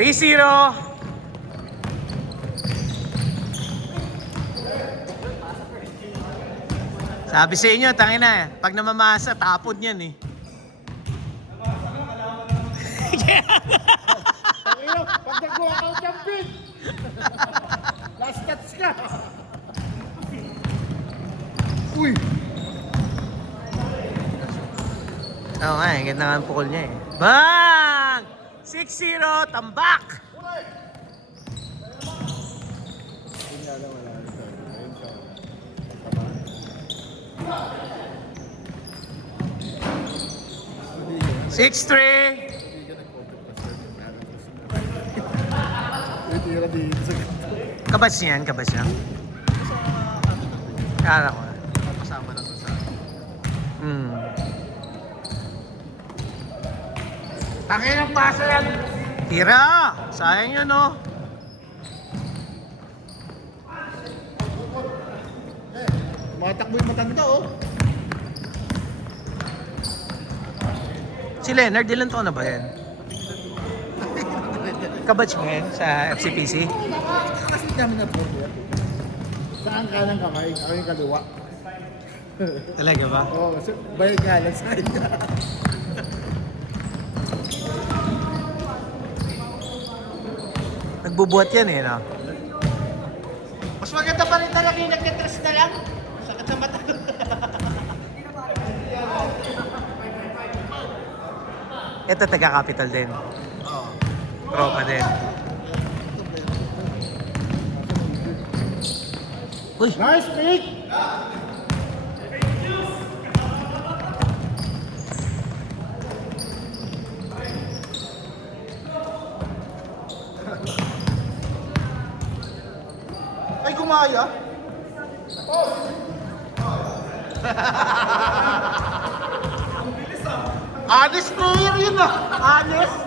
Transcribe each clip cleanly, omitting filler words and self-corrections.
3-0. Sabi sa inyo, tangina, pag namamasa, tapon yan eh. Tangina, pag nagawa kang champion. Last touch ka. Uy! Oo nga eh, ganda nga ang pukol niya eh. Bang! 6-0, tambak! Six three. Tira dito sa Kabas yan, kabas yan. Kala ko. kasama na to sa... Hmm. Tangin ang pasa yan! Tira! Sayang yun oh. Matakbo yung matanda oh. Si Leonard, ilan taon na ba yan? Kabatch mo yan sa FCPC? Kasi kami na po yan. Saan ka ng kamay? Ako yung kaliwa. Talaga ba? Oo, so, bayad nga lang sa kanya. Nagbubuhat yan eh, no? Mas maganda pa rin talaga yung nagka-trust na lang. Sakit sa mata. Ito taga-capital din. Oo. Tropa din. Uy! Nice pick! Ay, gumaya! Honest player yun ah! Honest!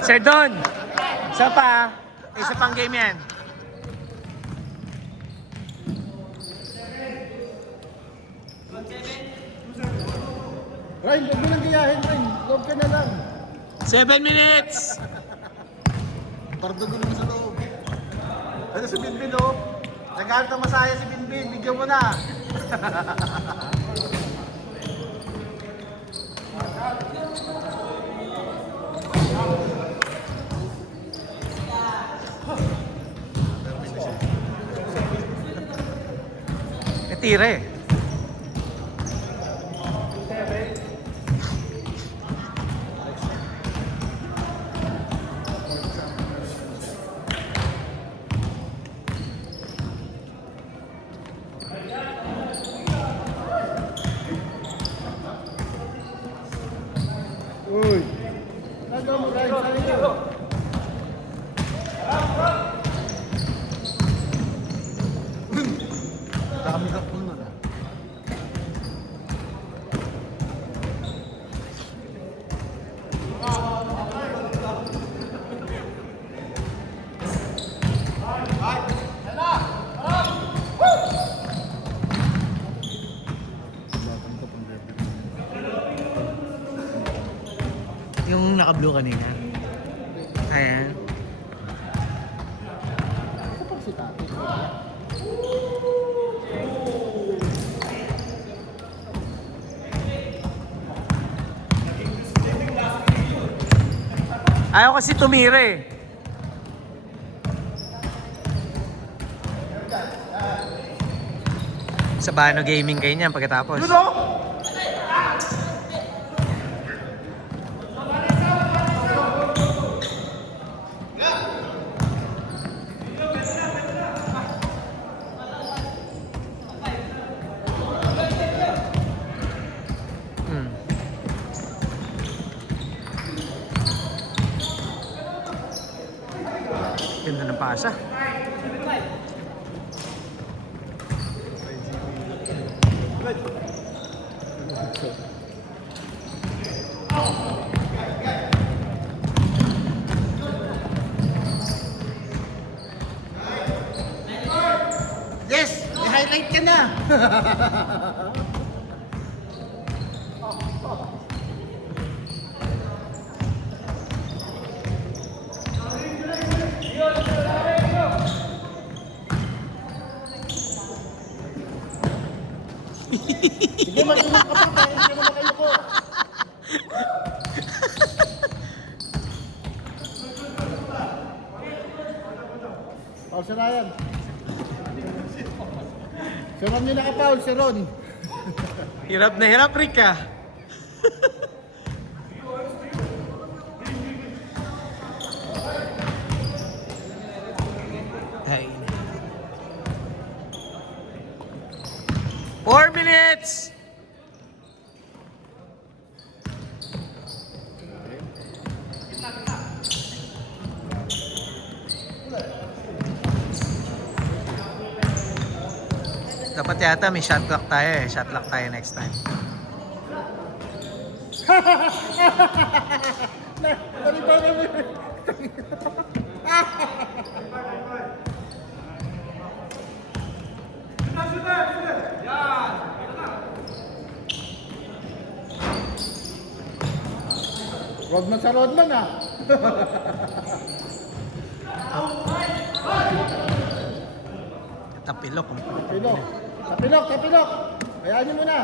Sir Don! Isa pa. Isa pang game yan. Ryan, huwag mo nang gayahin, Ryan. Loob ka na lang. 7 minutes! Bardugo naman sa loob. Ano si Binbin, oh? Nagalit ang masaya si Binbin. Bigyan mo na. Tira eh. Uy. Nagawa mo, Ryan. Sali ka. Dami ka po nun, ah. Yung naka-blue kanina. Ayan. Kapag si Tati. Ayaw kasi tumira eh. Sa Bano Gaming kayo niyan pagkatapos. Yun, oh! Hmm. Ganda ng pasa. ka na! Sige, mag-ingat ka pa. Hindi mo na kayo ko. Paul, si Ryan. Si Ron yung naka-foul, si Ron. Hirap na hirap, Rick ah. Ay. 4 minutes! Dapat yata may shot clock tayo eh. Shot clock tayo next time. Dali pa kami. Rodman sa Rodman ah. Tapilok. Tapilok. Tapilok, tapilok. Bayaan niyo muna.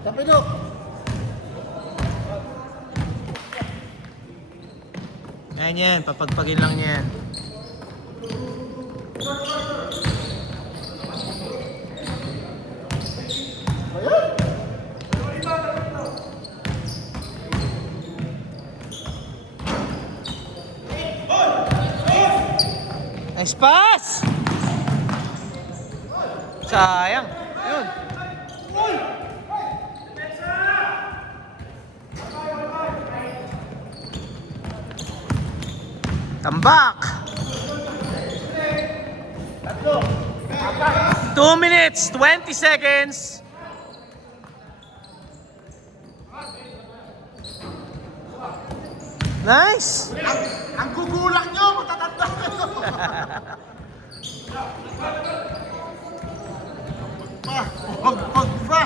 Tapilok. Yan yan. Papagpagin lang yan. Nice pass! Sayang. Yun. Tambak! 2 minutes, 20 seconds. Nice! Ang gugulang nyo, matatanda kayo. Wag pa.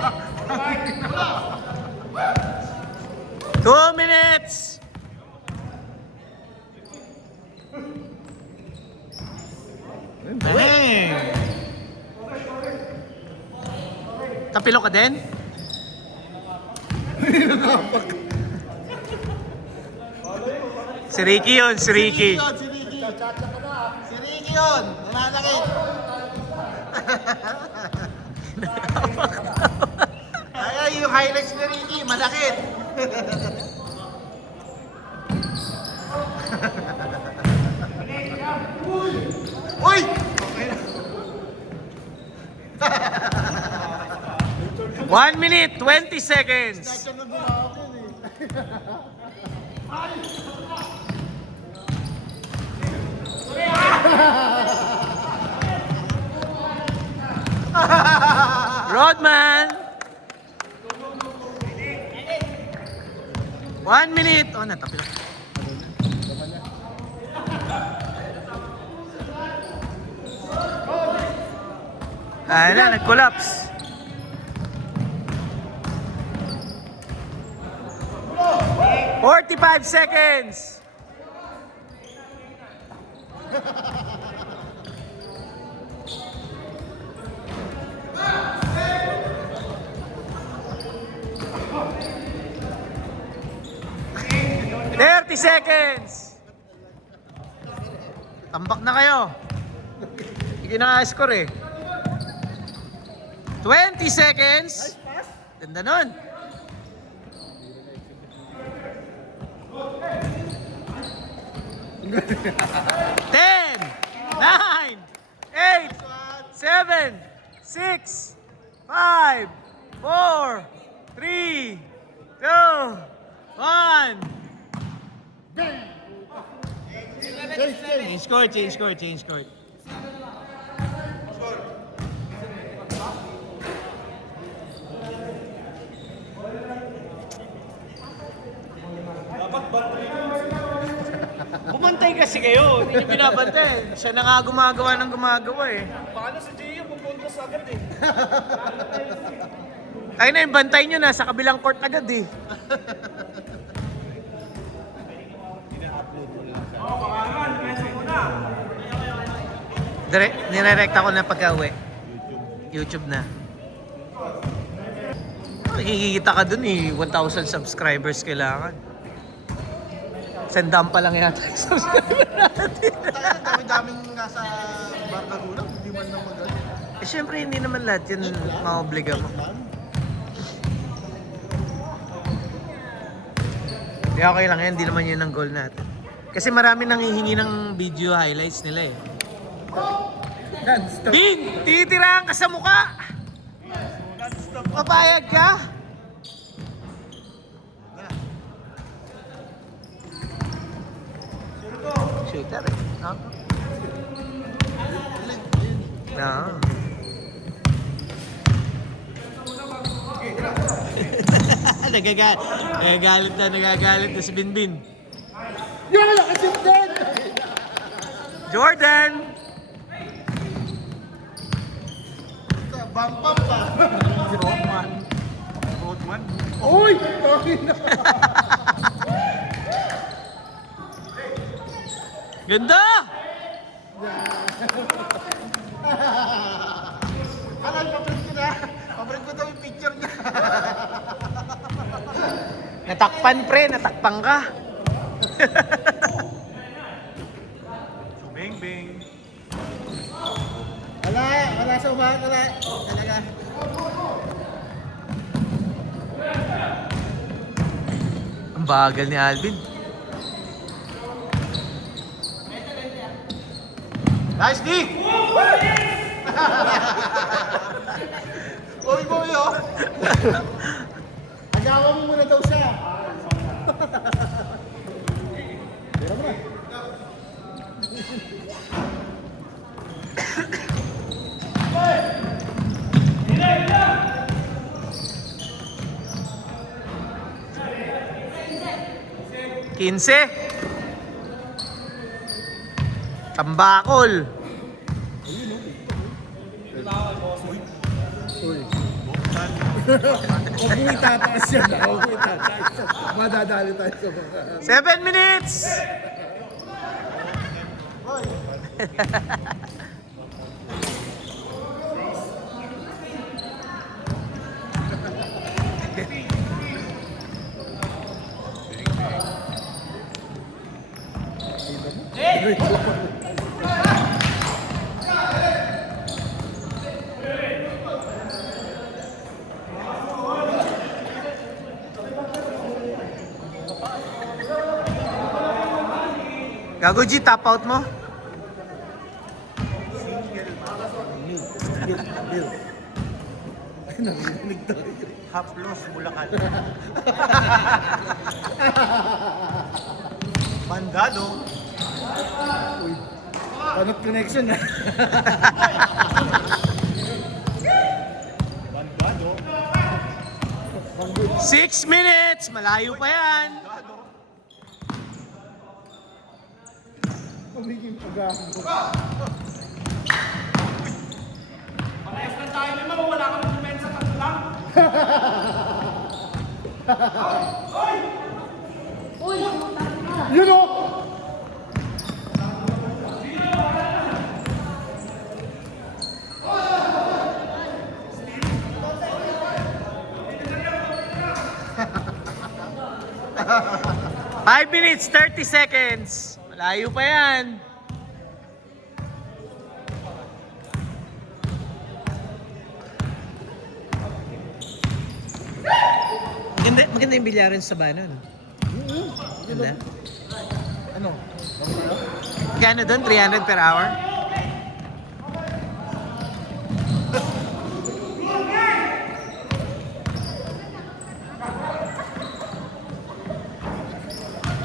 2 minutes! Bang! Tapilok ka din? Si Ricky yun, si Ricky. Si Ricky. Si Ricky yun. Nananakit. Ay, yung highlights ni Ricky, malakit. Uy! 1 minute, 20 seconds. Sunod mo na ako eh. Rodman! 1 minute. Oh, natapilok. Ay na, nag-collapse. "45 seconds." "30 seconds." Tambak na kayo. Hindi na-score eh. 20 seconds. Ganda nun. 10, 9, 8, 7, 6, 5, 4, 3, 2, 1. Change court, change court, change court. Bumantay Nagmamadali kasi kayo. Hindi niyo binabantay. Siya na nga gumagawa ng gumagawa eh. Paano si Gio? Pupuntos agad eh. Ay na yung bantay nyo, nasa kabilang court agad eh. Nirerekta ko na pagka-uwi. YouTube na. Nakikita ka dun eh, 1,000 subscribers kailangan. Sandam pa lang yata yung subscriber natin. Tayo, dami-daming nasa Barcagulang, hindi man lang magaling. Eh syempre hindi naman lahat yun maobliga mo. Di okay lang yan, hindi naman yun ang goal natin. Kasi marami nang hihingi ng video highlights nila eh. Bin! Titirahan ka sa mukha! Papayag ka? Shooter eh. No? No. Nagagalit na si Binbin. Yala! Kasip din! Jordan! Bang-bang pa! Rodman. Uy! Bakit na? Ganda! Alam, paprint ko na. Paprint ko daw yung picture niya. Natakpan pre, natakpan ka. Bing bing. Wala sa umahan, wala. Talaga. Ang bagal ni Alvin. Nice, D! Uy, boy, oh! Agawan mo muna daw siya. Tira mo na. 15. Tambakol. Huwag mo itataas yan. Huwag mo itataas yan. Madadali tayo sa mga... 7 minutes. Gago G, top out mo? Narinig tayo. Haplos, Bulacan. Bandado. Uy, panot connection na. Bandado. 6 minutes. Malayo pa yan. Magiging pag-ahon. Parehas na tayo naman, wala kang depensa, tatlo lang. Yun o! Five minutes, 30 seconds. Malayo pa yan. Maganda yung bilyaran sa Banon. Ganda. Ano? Kano doon? 300 per hour?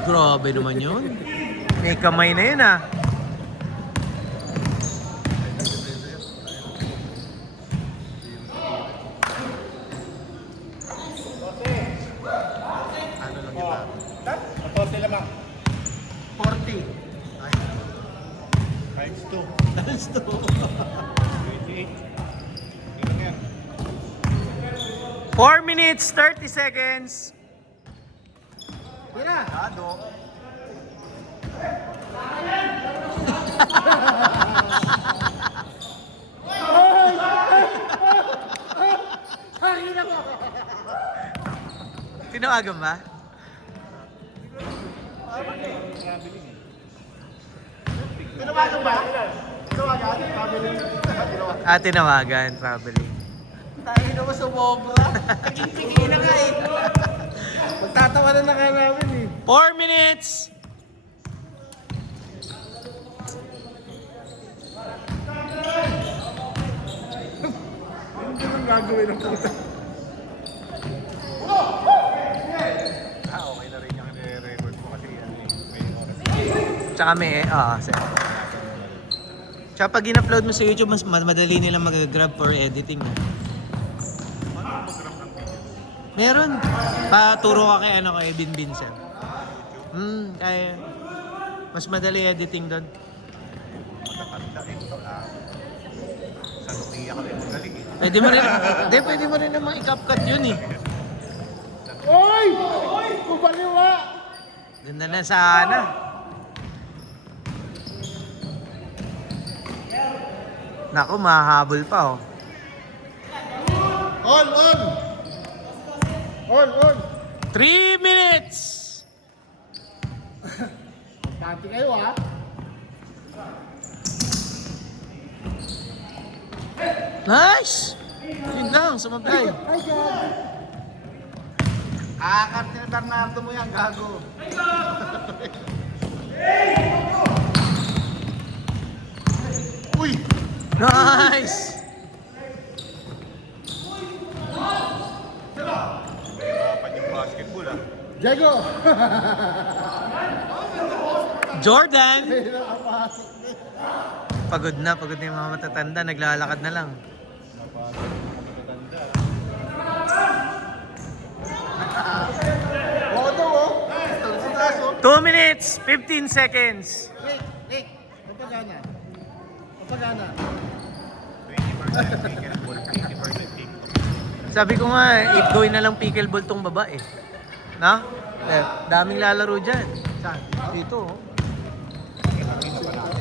Grabe naman yun. May kamay na yun ah. Ano lang iba? Ito sila, Mac. 40. Times 2. Times 2. 28. Ilan yan? 4 minutes, 30 seconds. Tira! Ano? Tinawagan ba? Tinawagan ba? Tinawagan? Traveling. Ah, tinawagan, traveling. Tayo naman sa Mobra. Pigil-pigil na nga eh. Magtatawanan na kaya namin eh. 4 minutes. Hindi lang gagawin ng puta. Okay na rin yung record ko kasi yan eh. May oras. Tsaka may, sir. Tsaka pag in-upload mo sa YouTube, mas madali nilang mag-grab for editing. Meron. Paturo ka kay kay Binbin, sir. Kaya mas madali editing doon. Matatanda eh. Sa Nokia ka rin magaling eh. Pwede mo rin namang i-CapCut yun eh. Oy! Kubaliwa! Ganda na sana. Naku, mahahabol pa oh. On! On! On! On! 3 minutes! Pati kayo ah. Nice! Yun lang, sumablay. Ay, God! Akarte ni Bernardo mo yan, gago. Uy! Nice! Dapat yung basketball ah. Diego! Jordan! Pagod na yung mga matatanda. Naglalakad na lang. Oo daw oh. Sa taas oh. 2 minutes, 15 seconds. Rick! Papagana. Papagana. 20% pickleball, 80% TikTok. Sabi ko nga, gawin na lang pickleball tong babae. Na? Daming lalaro dyan. Saan? Dito oh.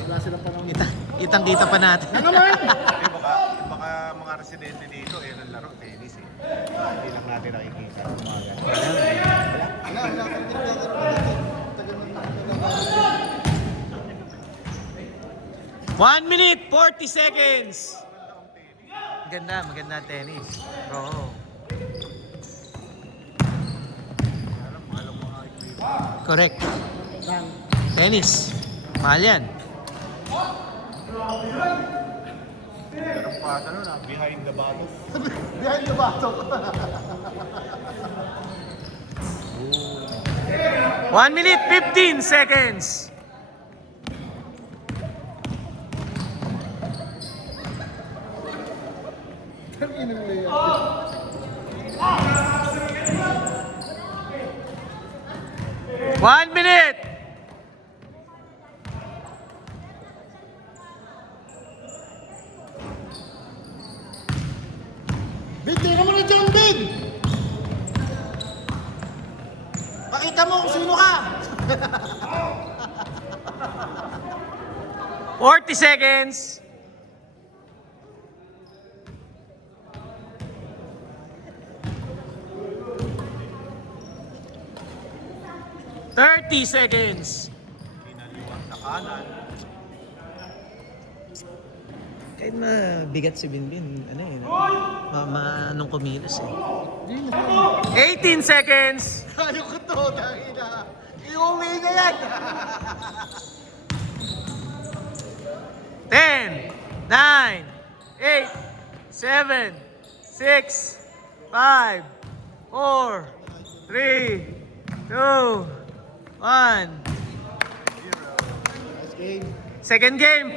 Wala silang panahon. Kitang-kita pa natin. Ano naman? Baka mga residente dito, yan ang laro, tennis eh. Hindi lang natin nakikita. Wala. 1 minute, 40 seconds. Maganda tennis. Oo. Correct. Tennis. Mahal yan. Meron pa ano na, behind the bottle. Behind the bottle. 1 minute, 15 seconds. Tanginang layout. One minute. Bin, tira mo na dyan, Bin! Pakita mo kung sino ka! 40 seconds. Thirty seconds. Pinaliwang sa kanan. Kahit mabigat si Binbin, ano eh. Anong kumilos eh. 18 seconds. Kaya ko to, dahil iuwi na yan! 10, 9, 8, 7, 6, 5, 4, 3, 2, 1. Nice game. Second game.